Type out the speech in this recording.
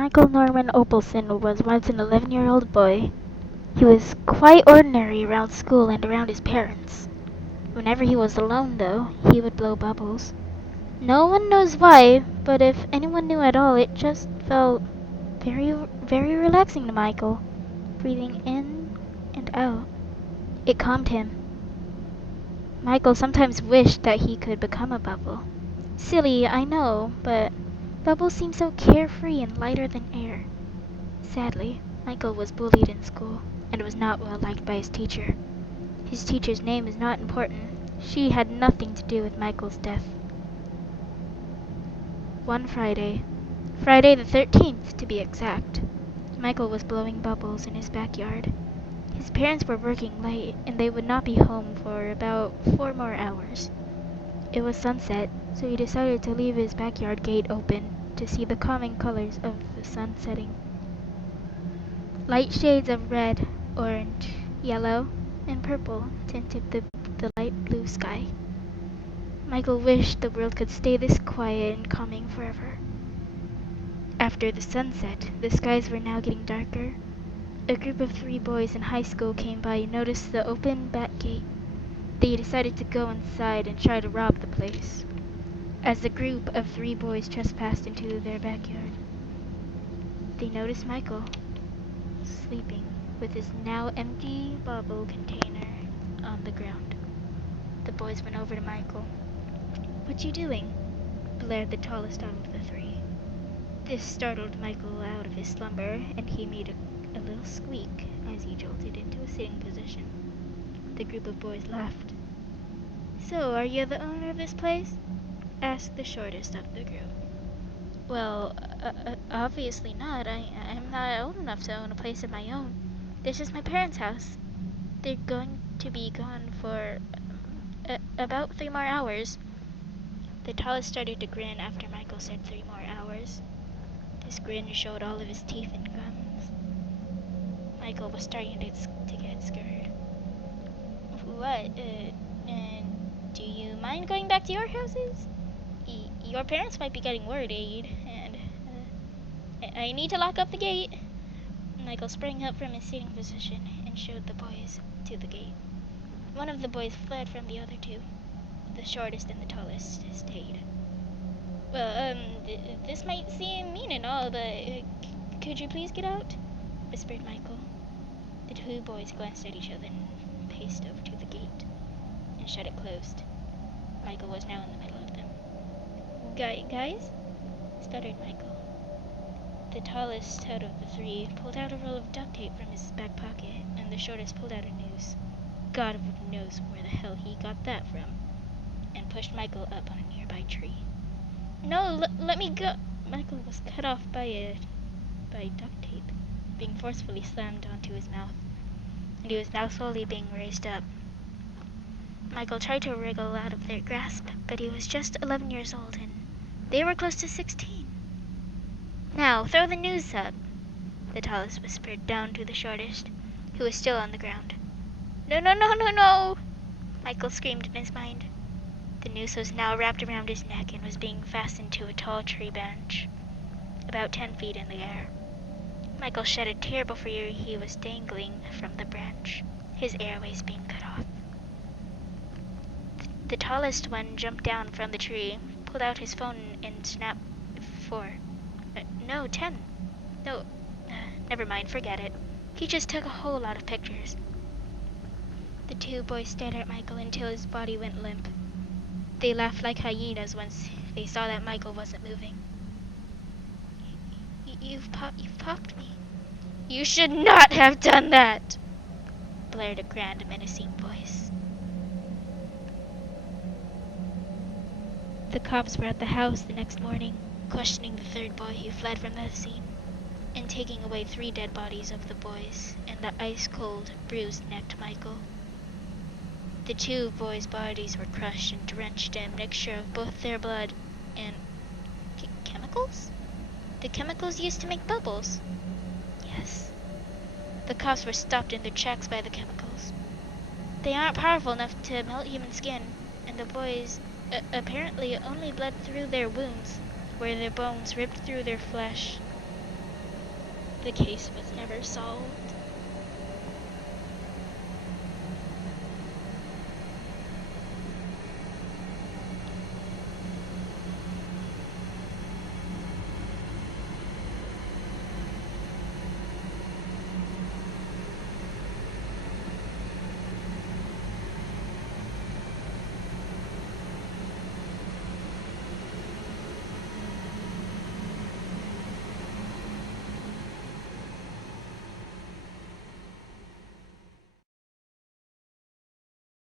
Michael Norman Opalson was once an 11-year-old boy. He was quite ordinary around school and around his parents. Whenever he was alone, though, he would blow bubbles. No one knows why, but if anyone knew at all, it just felt very relaxing to Michael. Breathing in and out, it calmed him. Michael sometimes wished that he could become a bubble. Silly, I know, but bubbles seem so carefree and lighter than air. Sadly, Michael was bullied in school and was not well liked by his teacher. His teacher's name is not important. She had nothing to do with Michael's death. One Friday the 13th to be exact, Michael was blowing bubbles in his backyard. His parents were working late and they would not be home for about 4 more hours. It was sunset, so he decided to leave his backyard gate open to see the calming colors of the sun setting. Light shades of red, orange, yellow, and purple tinted the light blue sky. Michael wished the world could stay this quiet and calming forever. After the sunset, the skies were now getting darker. A group of 3 boys in high school came by and noticed the open back gate. They decided to go inside and try to rob the place. As the group of 3 boys trespassed into their backyard, they noticed Michael sleeping with his now empty bubble container on the ground. The boys went over to Michael. "What you doing?" blared the tallest out of the 3. This startled Michael out of his slumber, and he made a little squeak as he jolted into a sitting position. The group of boys laughed. "So, are you the owner of this place?" asked the shortest of the group. "Well, obviously not. I'm not old enough to own a place of my own. This is my parents' house. They're going to be gone for about 3 more hours." The tallest started to grin after Michael said 3 more hours. This grin showed all of his teeth and gums. Michael was starting to get scared. "What, do you mind going back to your houses? Your parents might be getting worried, and I need to lock up the gate." Michael sprang up from his sitting position and showed the boys to the gate. One of the boys fled from the other 2. The shortest and the tallest stayed. "Well, this might seem mean and all, but could you please get out?" whispered Michael. The 2 boys glanced at each other and paced over to the gate and shut it closed. Michael was now in the middle of them. Guys?" stuttered Michael. The tallest out of the 3 pulled out a roll of duct tape from his back pocket, and the shortest pulled out a noose. God knows where the hell he got that from, and pushed Michael up on a nearby tree. "No, let me go!" Michael was cut off by duct tape, being forcefully slammed onto his mouth, and he was now slowly being raised up. Michael tried to wriggle out of their grasp, but he was just 11 years old, and they were close to 16. "Now, throw the noose up," the tallest whispered down to the shortest, who was still on the ground. No, Michael screamed in his mind. The noose was now wrapped around his neck and was being fastened to a tall tree branch, about 10 feet in the air. Michael shed a tear before he was dangling from the branch, his airways being cut off. The tallest one jumped down from the tree, pulled out his phone and snapped 4. No, 10. No, never mind, forget it. He just took a whole lot of pictures. The 2 boys stared at Michael until his body went limp. They laughed like hyenas once they saw that Michael wasn't moving. You've popped me." "You should not have done that," blared a grand, menacing voice. The cops were at the house the next morning, questioning the 3rd boy who fled from the scene, and taking away 3 dead bodies of the boys and the ice-cold, bruised-necked Michael. The 2 boys' bodies were crushed and drenched in a mixture of both their blood and chemicals? The chemicals used to make bubbles. Yes. The cops were stopped in their tracks by the chemicals. They aren't powerful enough to melt human skin, and the boys apparently only bled through their wounds, where their bones ripped through their flesh. The case was never solved.